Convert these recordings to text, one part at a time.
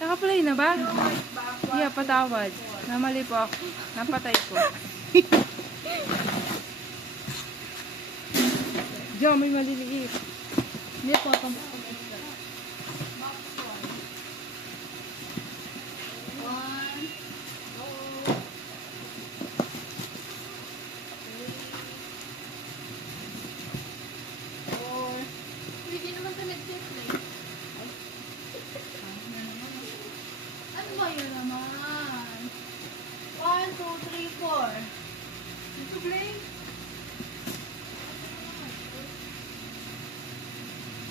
Nakaplay na ba? Yeah, patawad. Namali po ako. Napatay ko. Diyan, may maliliit. Hindi po itong Pwede naman sa nag-play. Ano ba yun naman? 1, 2, 3, 4. Ito play?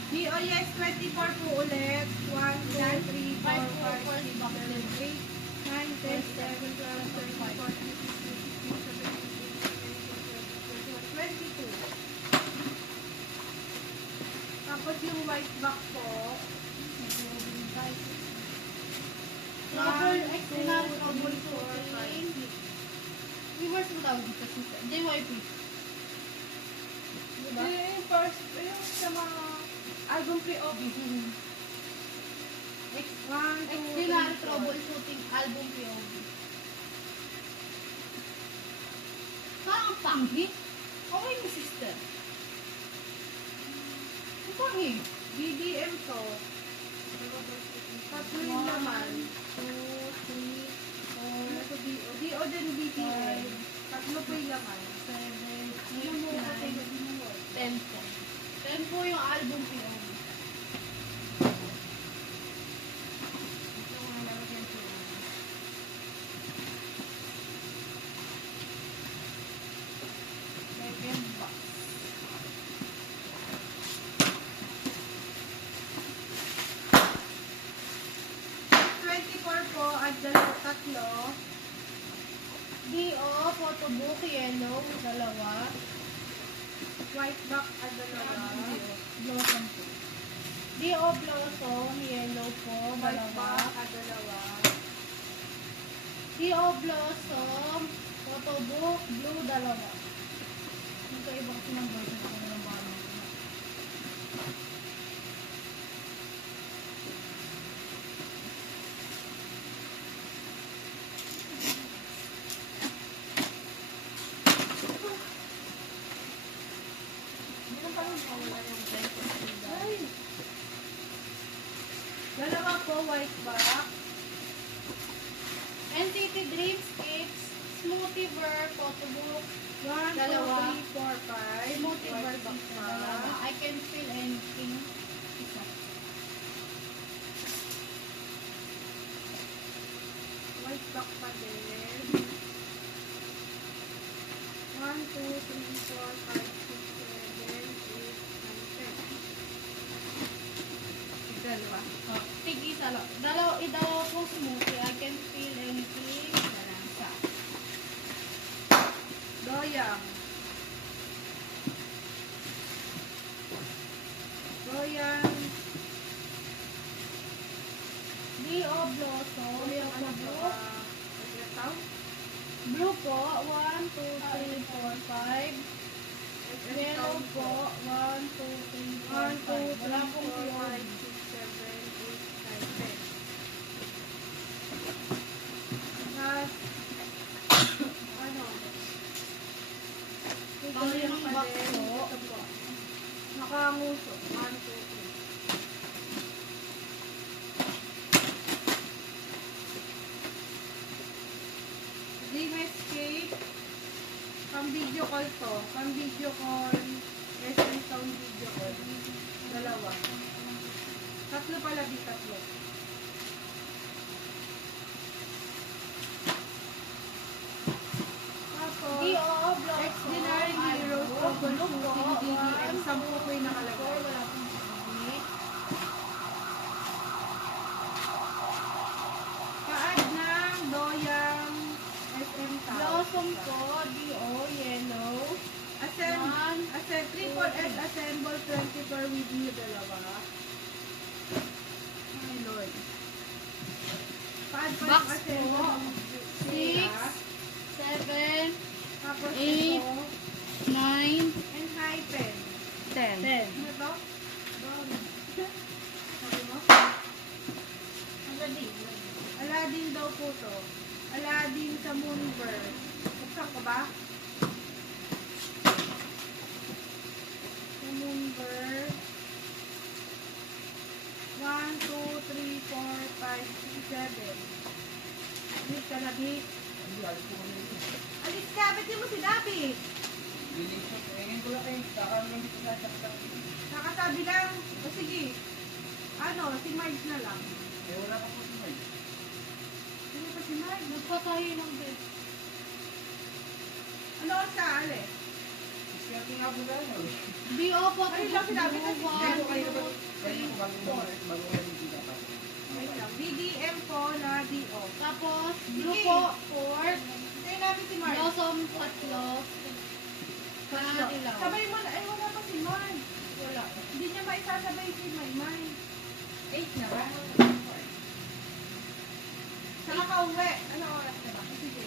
DOS 24 po ulit. 1, 2, 3, 4, 5, 6, 7, 8, 9, 10, 11, 12, 13, 14, 15, 16, 17, 18, 19, 20, 22. Tapos yung white back po. Trouble, external trouble shooting. Reverse mo tawag dito. JYP. Diba? Yung first, yung sa mga album pre-OB. External troubleshooting album POV. Parang panghi. Okay ni sister. Ang panghi. BDM to. Tatlo yung laman. 2, 3, 4, DO din BDM. Tatlo po yung laman. 7, 8, 9, 10 po. 10 po yung album POV. tatlo. DO, photobook, yellow, dalawa. White back at dalawa. Blossom po. DO, blossom, yellow po, White dalawa. back at dalawa. DO, blossom, photobook, blue, dalawa. Magkaiba kasi ng version ko ng bago. Dalawa po, white back. NCT Dreamscapes, Smoothie Ver, photobook, 1, 2, Dalawa. 3, 4, 5. Smoothie Ver, White back pa. dalawa. I can feel anything. Isa. White back pa din. 1, 2, 3, 4, 5, 6, 7, 8, 9, 10. Dalawa. Oh, tig-isa lang. Dalawa po smoothie. I can feel anything. Isa. Doyang. Doyang. DO Blossom. Doyang ano Photobook. ba? Naglataw? Blue po. 1, 2, 3, 4, 5. Yellow po. 1, 2, 3, 4, 1, 2, 5. Wala 3, pong 4, 5, pure. 6, 7, 8, 9, 10. Tapos, ano? Doyang pa box din. po. Ito po. Nakanguso. 1, 2, 3. Dream Escape. Pang video call to. Pang video call. Western Sound video call. Dalawa. Tatlo pala, di tatlo. Tapos, DO Blossom. Extraordinary Heroes Troubleshooting DDM. 10 po yung nakalagay. Wala pong smoothie. Paad ng Doyang SM Town. Blossom po. DO Yellow. Triple S Assemble 24 with you, dalawa. Ay, Lord. Paad pa Box ng Assemble. po. 6, 7, Tapos 8, ito. 9, And hyphen. 10. 10. Ano to? Sabi mo? Ang galing. Aladdin daw po to. Aladdin sa Moonbird. Buksan ko ba? Sa Moonbird. 1, 2, 3, 4, 5, 6, 7. Alis ka na, Bik. Alis ka, ba't di mo si David? Nakasabi lang. O sige. Ano, si Marge na lang. Ano pa si Marge? Nagpatayo ng bed. Ano sa Ale? BO po. Ayun lang sinabi kasi. One, Wait two, three, four. lang. BDM po na DO. Tapos, Sige. blue po, 4. Sige namin si Marge. Blossom, 4. Kanilaw. Sabay mo na. Ay, wala pa si Marge. Wala. Hindi niya maisasabay si Maymay. 8 na ba? Saka ka-uwi. Ano oras na ba? Sige.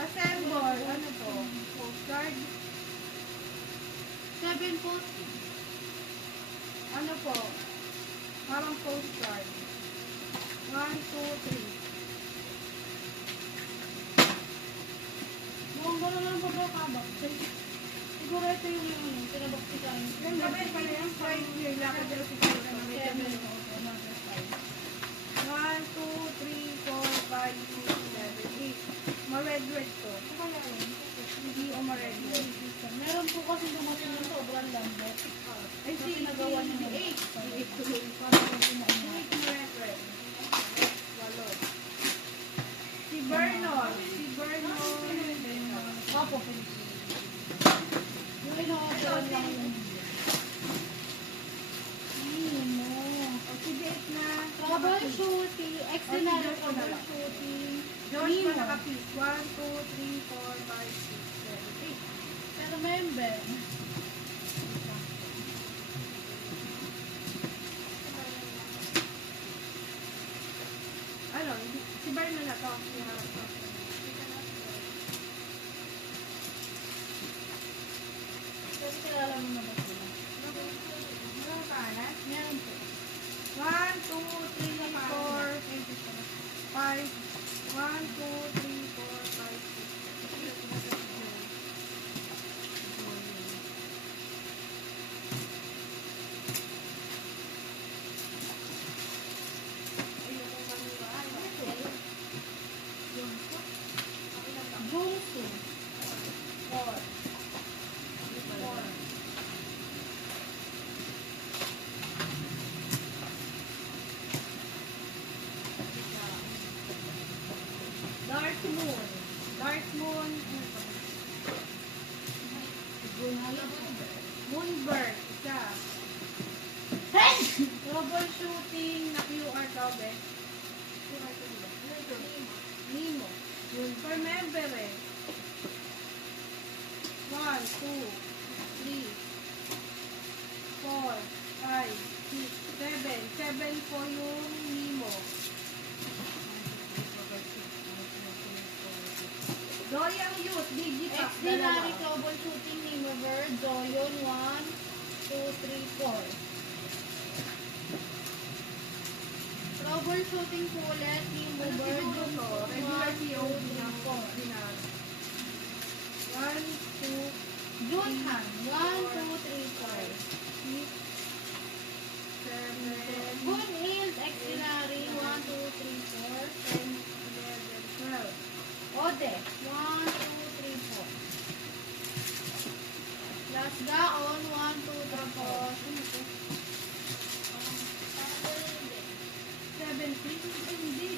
Assemble. Ano to? Postcard. 7 po. Ano po? Parang postcard. 1, 2, 3. Mukhang gano'n lang po kabak. Siguro ito yung tinabak si Kain. Yung gabi pala yung 5 year. Lakad nila si Kaya. 7. 1, 2, 3, 4, 5, 6, 7, 8. Ma-red-red to. Hindi o ma-red-red. Meron po kasi dumating ng sobrang lambot. Ay, si nagawa niya si ng 8. 8 tuloy. Parang hindi na Si 8 ma-red-red. 8. Si Vernon. Si Vernon. Opo, yung in-order lang yun. Nino. O, si Date na. Troubleshooting. Excellent troubleshooting. Josh Nino. pa naka-piece. 1, 2, 3, 4, 5, 6, 7, 8. Pero member. Ano, si Vernon na to. Yung harap ko. Kasi kilala mo na ba sila? Ano ka, Anas? Meron po. 1, 2, 3, 4, 5. 1, 2, 3, 4, 5, 6, 7, 8. Jungsu. 4. Dark Moon. Dark Moon. Moonbird. Isa. Troubleshooting na QR daw, be. QR to ba? Ano ito? Nemo. Yun. For member eh. 1, 2, 3, 4, 5, 6, 7. 7 po yung Nemo. Doyang Youth, Digipack, Extraordinary troubleshooting Nemo Bird. Zoyon 1, 2, 3, 4. Troubleshooting po ulit Nemo Ano Bird. siguro to? Jungsu Regular 1, POD 2, ng 3, 4. dinar. 1, 2, Junhan 1, 2, 3, 4. 6, 7, Good Hills Extraordinary 1, 2, 3, 4. 10, 11, 12. Ode 1, 2, 3, 4. Last Gaon 1, 2, 3, 4. 17? Hindi.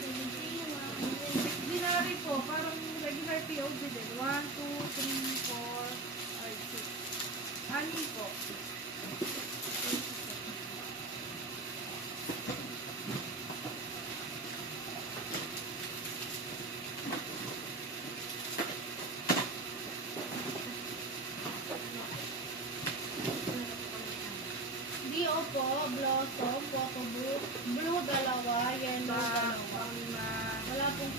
Dinari po, parang regular POD din. 1, 2, 3, 4, 5, 6. Anin po. BO po, Blossom, Photo Book, Blue dalawa, Yellow dalawa. Wala pong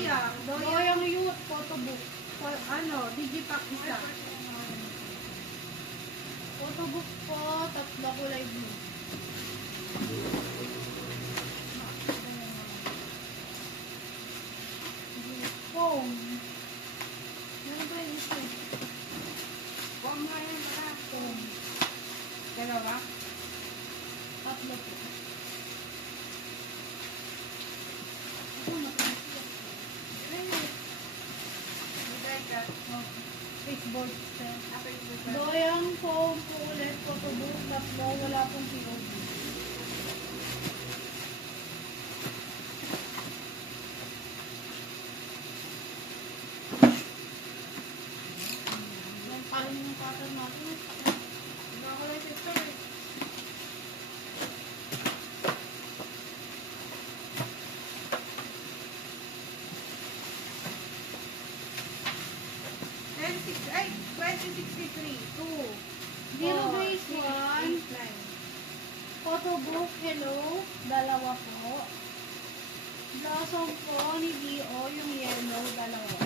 Doyang. Doyang Youth Photobook. Digipack isa. Photobook po, tatlo kulay blue. Phone. Ano ba yung isa? Huwag nga yan, mga. Phone. Dalawa. Tatlo po. Bigay ka. Faceboard set. Facebook. Doyang phone po ulit, photobook, tatlo, wala pong POV. Yung parang yung pattern natin. Nakakulay siya eh. Ay, 2063. 2. Zero base 1, photobook, hello, dalawa po. Blossom po ni Dio, yung yellow, dalawa.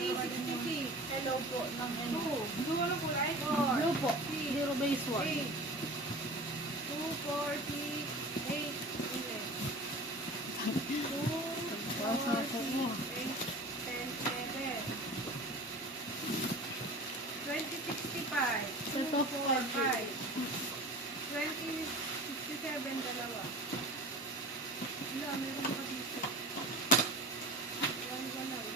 Hello po ng ano. Blue ano kulay? Blue po, zero base 1. 8. 2, 4, 6, 8. 2, 4, 6, 8, 10, 7. 2065. Set of 4, 5. 5. 2067, dalawa. Wala, meron pa dito. One lang.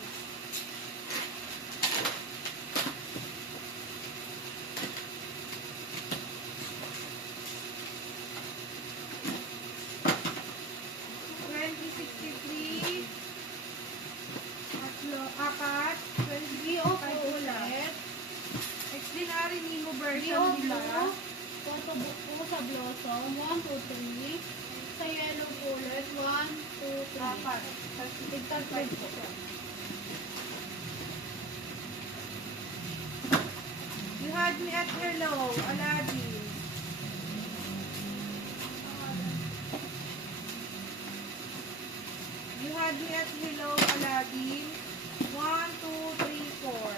Apat, 20, Dio po ulit. Extraordinary Nemo Dio version blue, nila. photobook po sa Blossom, 1, 2, 3. Sa yellow po ulit, 1, 2, 3. Apat. Tigtag 5 po. You had me at hello, Aladdin. You had me at hello, Aladdin. 1, 2, 3, 4.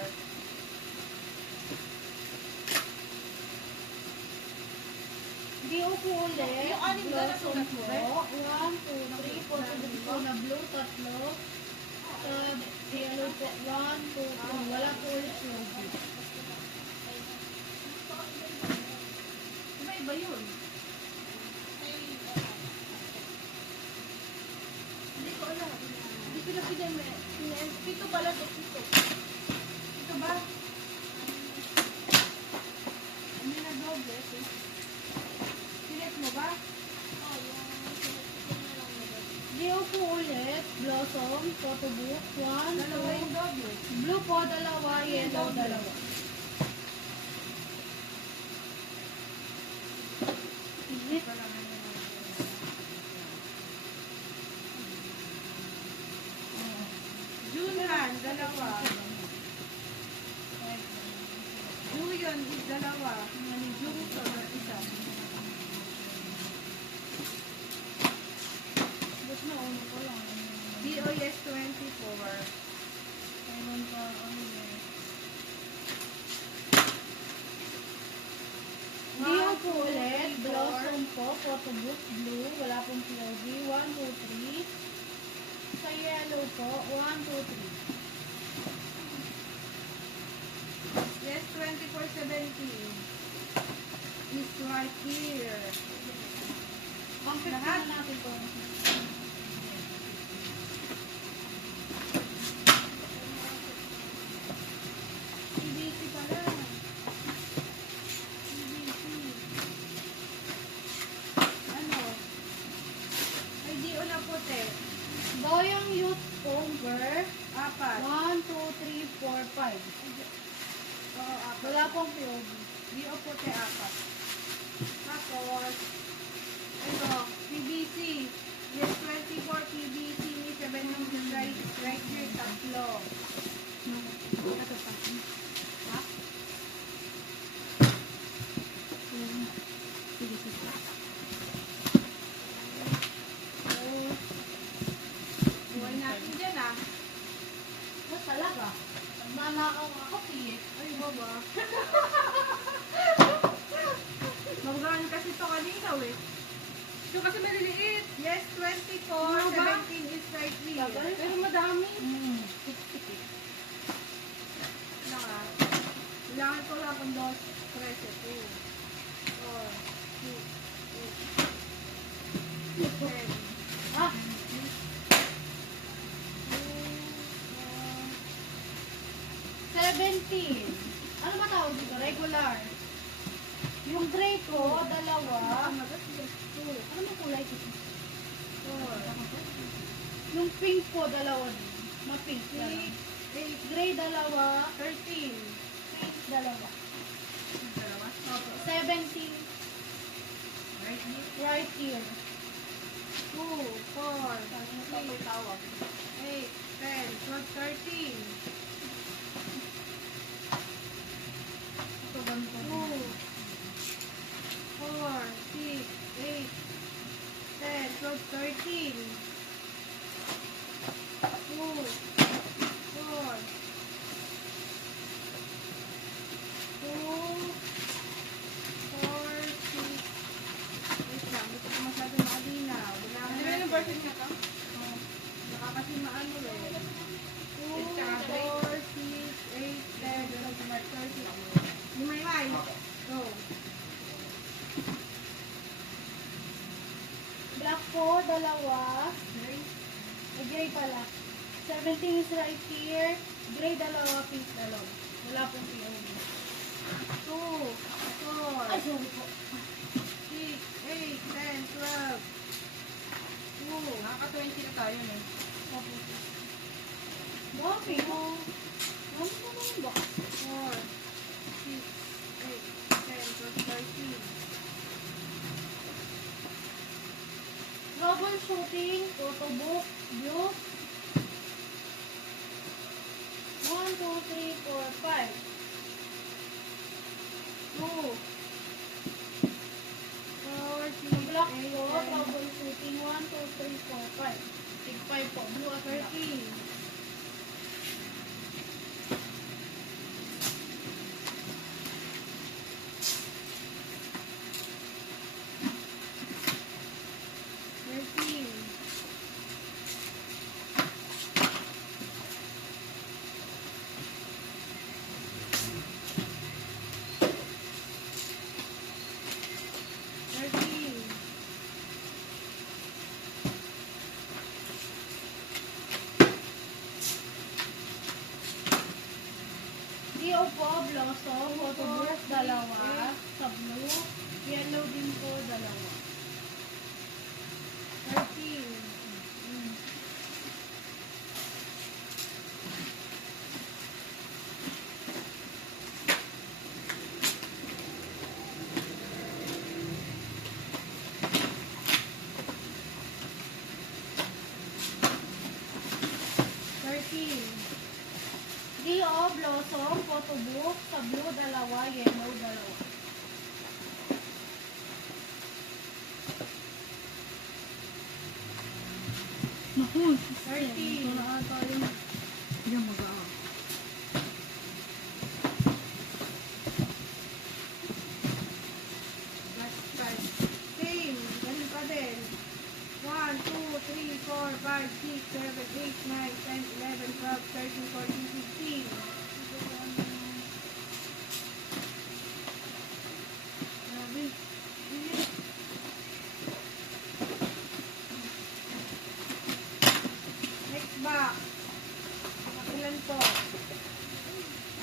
Dio po ulit, Yung anim na Blossom nasulat po, mo, 1, 2, 3, photobook po na blue, tatlo. Sa yellow po, 1, 2, 3. Wala po ulit logo. Iba yun. Hindi ko alam. Hindi ko na piname. Pito pala ito. Ito ba? Hindi na doble. Sinet mo ba? Dio po ulit, Blossom, photobook, 1, Dalawa yung 2, doble. blue po, dalawa, yellow, dalawa. Hindi pa lang. Junhan, dalawa. Juyon, dalawa. Jungson, isa. Ba't na ano ko lang? DOS 24. Ayun pa, ano yun. Dio po ulit, Blossom po, photobook, blue, wala pong POV, 1, 2, 3. Sa yellow po, 1, 2, 3. Yes, 2470 is right here. Compare Lahat? na natin po. CBC pala. CBC. Ano? Ay, di o na puti. Doyang Youth Conquer, Apat. 1, 2, 3, 4, 5. Oo, apat. Wala pong POV. Di o puti, apat. Tapos, ano, PBC. Yes, 24 PBC ni 7 ng right here, tatlo. Ito pa. Ha? Sige, sige. talaga. Nagnanakaw ako, eh. Ay, baba. Magaan kasi ito kanina, eh. Ito kasi maliliit. Yes, 24. Ano ba? 17 is right here. Pero madami. Naka. Kailangan ko lang kung 2, 13, 2, 4, 6, 8, 10. Ah, 17. Ano ba tawag dito? Regular. Yung gray ko, dalawa. Ano yung kulay ko? Yung pink ko, dalawa din. Ma-pink. Six, Gray, dalawa. 13. Pink, dalawa. Dalawa. Opo. 17. Right here. Right here. 2, 4, 6, 8, 10, 12, 13. Ito ganito. 2, 4, 6, 8, 10, 12, 13. 2, 4, 6, wait lang, hindi ko masyado makadinaw. Ano yun yung version niya ka? Baka kasi maano eh. 2, 4, 6, 8, 10, 12, 13. Himay-may. Go. Black ko, dalawa. Gray pala. 17 is right here. Gray, dalawa. Pink, dalawa. Wala pong POV. 2, 4, Ay, sorry po. 6, 8, 10, 12. 2, Nakaka-20 na tayo, no? Bakit? Ano ba naman ba? 4, 6, 8, 10, 12, 13. Troubleshooting, photo book, blue. 1, 2, 3, 4, 5. 2, 4, 6, Black 8, ko, 10, troubleshooting, 1, 2, 3, 4, 5. Tig 5 po, blue at black. 13. Dio po, blossom, photo book, dalawa. Sa blue, yellow din po, dalawa. 13. Dio, blossom, photo book, sa blue, dalawa, yellow, dalawa. Naku, 13. ito na ata yun. Yan, mag-aak. Last card. Same. Ganun pa din. 1, 2, 3, 4, 5, 6, 7, 8, 9, 10, 11, 12, 13, 14, 15. Grabe. Next box. Ilan to?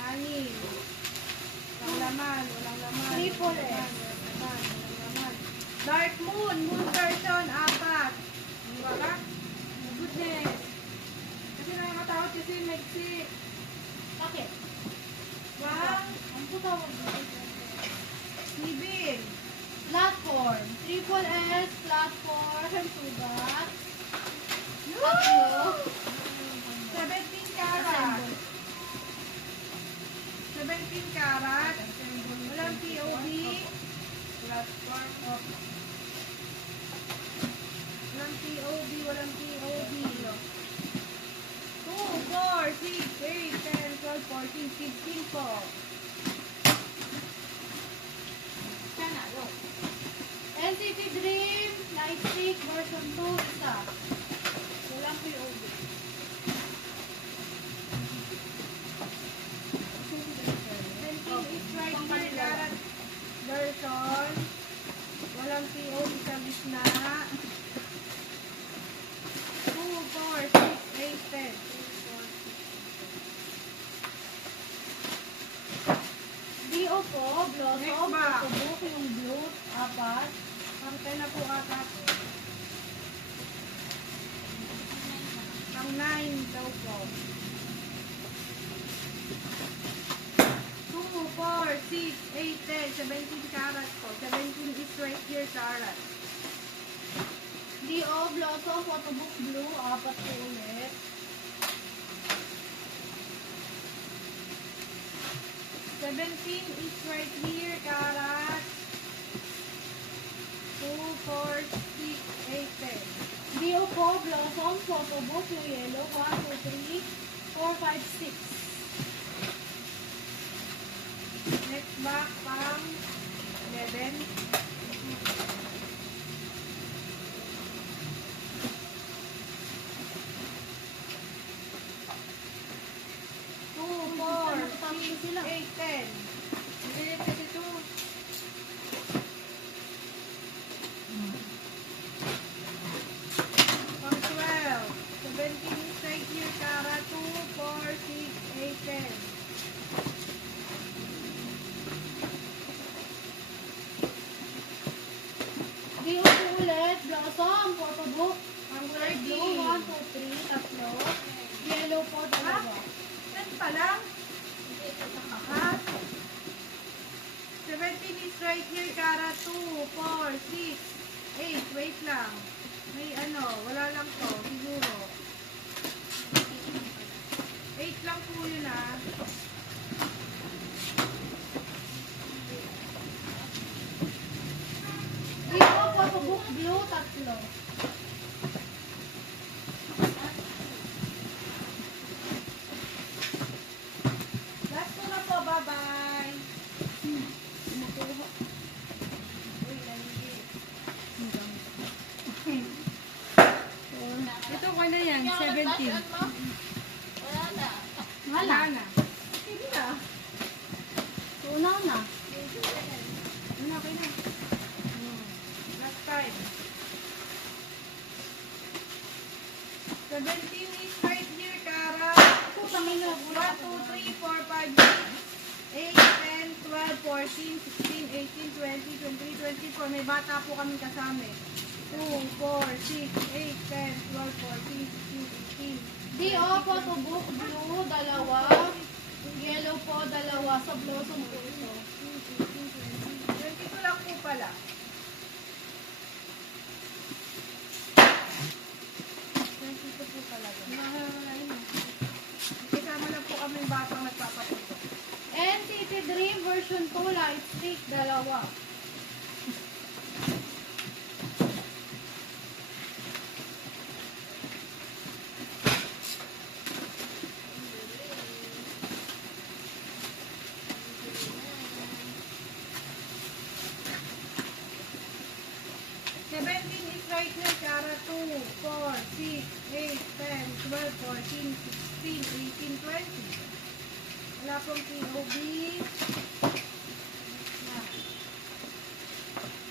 6. Walang laman. Walang laman. Triple Walang S. laman. Walang laman. Dark Moon. Moon version. 4. Di ba ka? Goodness. Kasi nakakatakot kasi maiksi. Bakit? Wow. Ang po tawag dito? Sibil. Platform. Triple S, platform, sugat. Tatlo. 17 karat. 17 karat. Walang POV. Platform. Walang POV. Walang POV. 2, 4, 6, 8, 14, 15 po. Sana, go. NCT Dream, Lightstick, version 2, isa. Walang POV. 17 is right here, karat version. Walang POV sa gitna. 2, 4, 6, 8, 10. DO po, Blossom, Next ba? Photobook, yung blue, 4. Pangtay na po ata po. Pang 9 daw po. 2, 4, 6, 8, 10, 17 karat po. 17 is right here karat. DO, Blossom, Photobook, blue, 4 po ulit. 17 is right here karat. 2, 4, 6, 8, 10. DO po, Blossom, Photobook, yung yellow, 1, 2, 3, 4, 5, 6. Next back pang 11. Two, four, six, 8, 10. Bilit kasi ito. Pang 12. 17 is right here, Kara. 2, 4, 6, 8, 10. DO po ulit, Blossom, Photobook, Pang blue, 13. 1, 2, 3, tatlo. Yellow po, dalawa. 10 pa lang? Ha? 17 is right here, Kara. 2, 4, 6, 8. Wait lang. May ano, wala lang to. Siguro. 8 lang po yun ah. DO, Photobook, blue, tatlo. Last ko na po. Bye-bye. Uy, naligi. Ito ko na yan, 17. Wala na. Sige na. Una na. Ano, okay na. Last time. 17 is right here, Kara. Putang ina, 1, 2, 3, 4, 5, 6, 8, 10, 12, 14, 16, 18, 20, 23, 24. May bata po kami kasama. 2, 4, 6, 8, 10, 12, 14, 16, 18. DO, Photobook, blue, dalawa. Yellow po, dalawa. Sa Blossom po ito. 22 lang po pala. 22 po talaga. Kasama lang po kami batang nagpapatuto. NCT Dream version 2, Lightstick, dalawa. Is right here, Kara. 2, 4, 6, 8, 10, 12, 14, 16, 18, 20. Wala pong POB.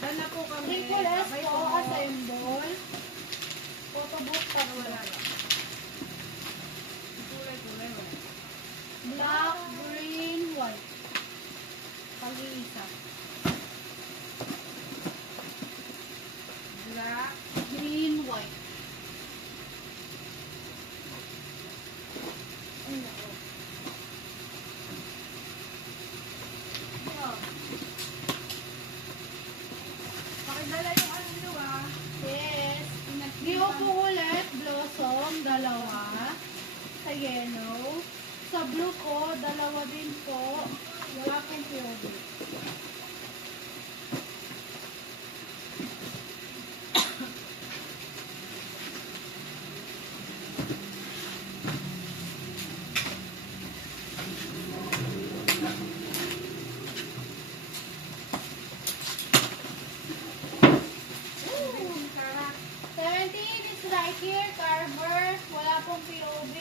Dan na po kami. Triple S Sabay po, assemble. Photobook, tatlo. Wala lang. Kulay-kulay. Wala. Black, green, white. Pag-iisa. Black. Green, white. Ay, nako. Oh. Pakidala yung ano nyo ah. Yes. Dio po ulit, Blossom, dalawa. Sa yellow. Sa blue ko, dalawa din po. Wala pong POV. akong POV.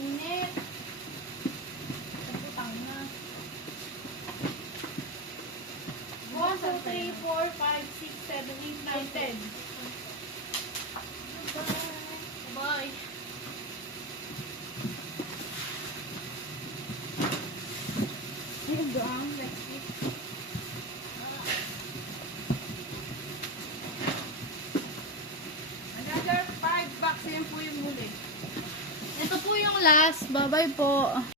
Init. Putang na. 1, 2, 3, 4, 5, 6, 7, 8, 9, 10. Bye. Yung doang, let's eat. Another 5 bucks, yan po yung huli. Ito po yung last. Bye-bye po.